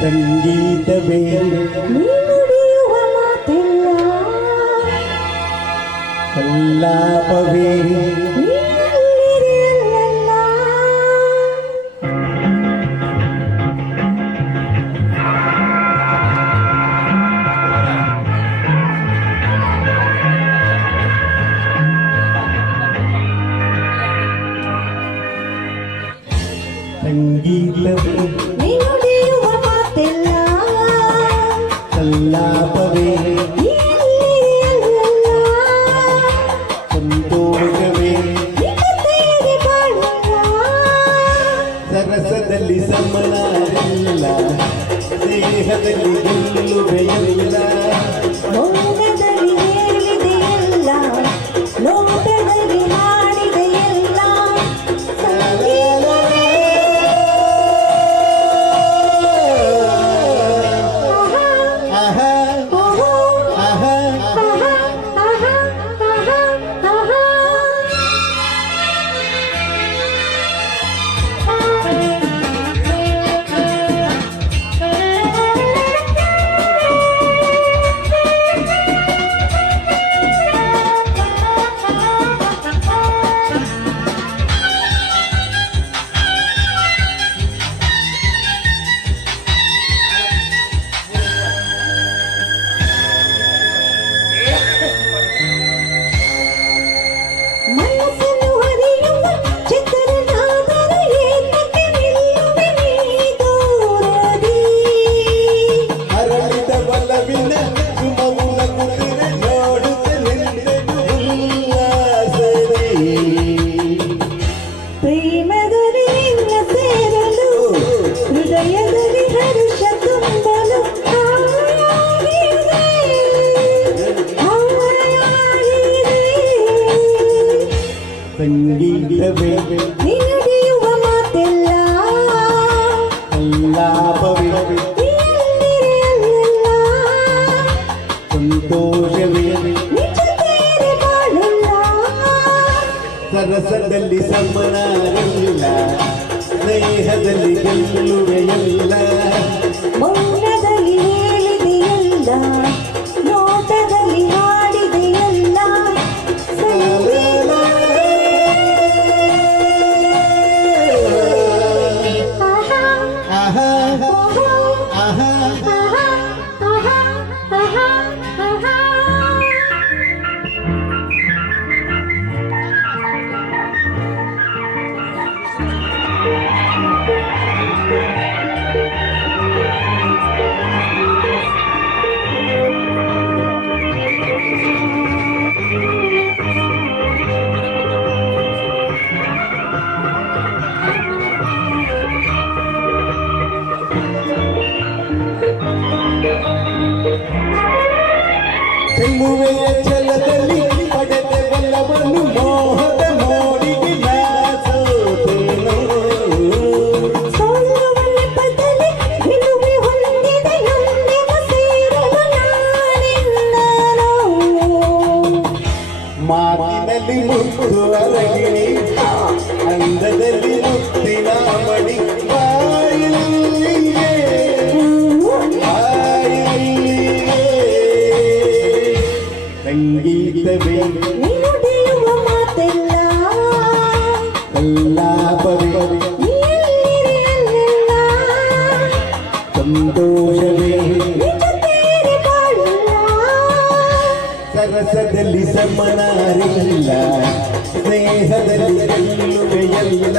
ಸಂಗೀತವೇ ನುಡಿಯುವ ಮಾತೆಲ್ಲ ಕಲ್ಲಾಪವೇ ನೀನಲ್ಲಿದೆಯಲ್ಲ. ಸಂಗೀತವೇ ನುಡಿಯುವ ಮಾತೆಲ್ಲ ಕಲ್ಲಾಪವೇ ನೀನಲ್ಲಿದೆಯಲ್ಲ. ಸಂತೋಷವೇ ನಿಕತೆಯದೆ ಬಾಳಲ್ಲ. ಸರಸದಲ್ಲಿ ಸಮನಾರಿಲ್ಲ ಸ್ನೇಹದಲ್ಲಿ ಗೆಲ್ಲುವೆಯಲ್ಲ ಮೌನದಲ್ಲಿ ಹೇಳಿದೆಯಲ್ಲ, ನೋಟದಲ್ಲಿ ಮಾಡಿದೆಯಲ್ಲ. ಸಂಗೀತವೇ ಆಹಾ ಓಹೋ, ಆಹಾ ಆಹಾ, ಆಹಾ, ಆಹಾ, ಆಹಾ. ಮನಸ್ಸನ್ನು ಹರಿಯುವ ಚಿತ್ರನಾದರೆ ಏತಕ್ಕೆ ನಿಲ್ಲುವೆ ನೀ ದೂರದಿ. ಅರಳಿದ ಬಲವಿನ ಸುಮಗುಣ ಕುದುರೆ ನೋಡುತ್ತಲಿದ್ದೆನು ಉಲ್ಲಾಸದಿ ಪ್ರೇಮದಲ್ಲಿ ನಿನ್ನ ಸೇರಲು, ಹೃದಯದಲ್ಲಿ ಹರುಷ ತುಂಬಲು ಹಾಯಾಗಿದೆ, ಹಾಯಾಗಿದೆ. ಸಂಗೀತವೇ ನುಡಿಯುವ ಮಾತೆಲ್ಲ ಕಲ್ಲಾಪವೇ ನೀನಲ್ಲಿದೆಯಲ್ಲ. ಸಂತೋಷವೇ ನಿಜ ತೇರೆ ಬಾಳಲ್ಲ. ಸರಸದಲ್ಲಿ ಸಮನಾರಿಲ್ಲ ಸ್ನೇಹದಲ್ಲಿ ಗೆಲ್ಲುವೆಯಲ್ಲ ಮೌನದಲ್ಲಿ ಹೇಳಿದೆಯಲ್ಲ, ನೋಟದಲ್ಲಿ ಹಾಡಿದೆಯಲ್ಲ. ಸಂಗೀತವೇ ಆಹಾ, ಆಹಾ ಓಹೋ, ಆಹಾ ಆಹಾ, ಆಹಾ, ಆಹಾ, ಆಹಾ. ಚೆಲುವೆಯ ಛಲದಲ್ಲಿ ಪಡೆದ ಬಲವನ್ನು ಮೋಹದ ಮೋಡಿಗೆ ನಾಸೋತೇನೋ ಸೋಲುವ ನೆಪದಲ್ಲಿ ಗೆಲುವೆ ಹೊಂದಿದ ನೊಂದಿನ ಸೇರಲು ನಾನೆನ್ನನು. ಮಾತಿನಲ್ಲಿ ಮುತ್ತು ಅರಗಿಣಿ ಅಂದದಲ್ಲಿ ಮುತ್ತಿನ ಮಣಿ ಬಾಯಿಲ್ಲಿಯೇ ಬಾಯಿಲ್ಲಿಯೇ ಸಂಗೀತವೇ ನುಡಿಯುವ ಮಾತೆಲ್ಲ ಕಲ್ಲಾಪವೇ ನೀನಲ್ಲಿದೆಯಲ್ಲ. ಸಂತೋಷವೇ ನಿಜ ತೇರೆ ಬಾಳಲ್ಲ. ಸರಸದಲ್ಲಿ ಸಮನಾರಿಲ್ಲ ಸ್ನೇಹದಲ್ಲಿ ಗೆಲ್ಲುವೆಯಲ್ಲ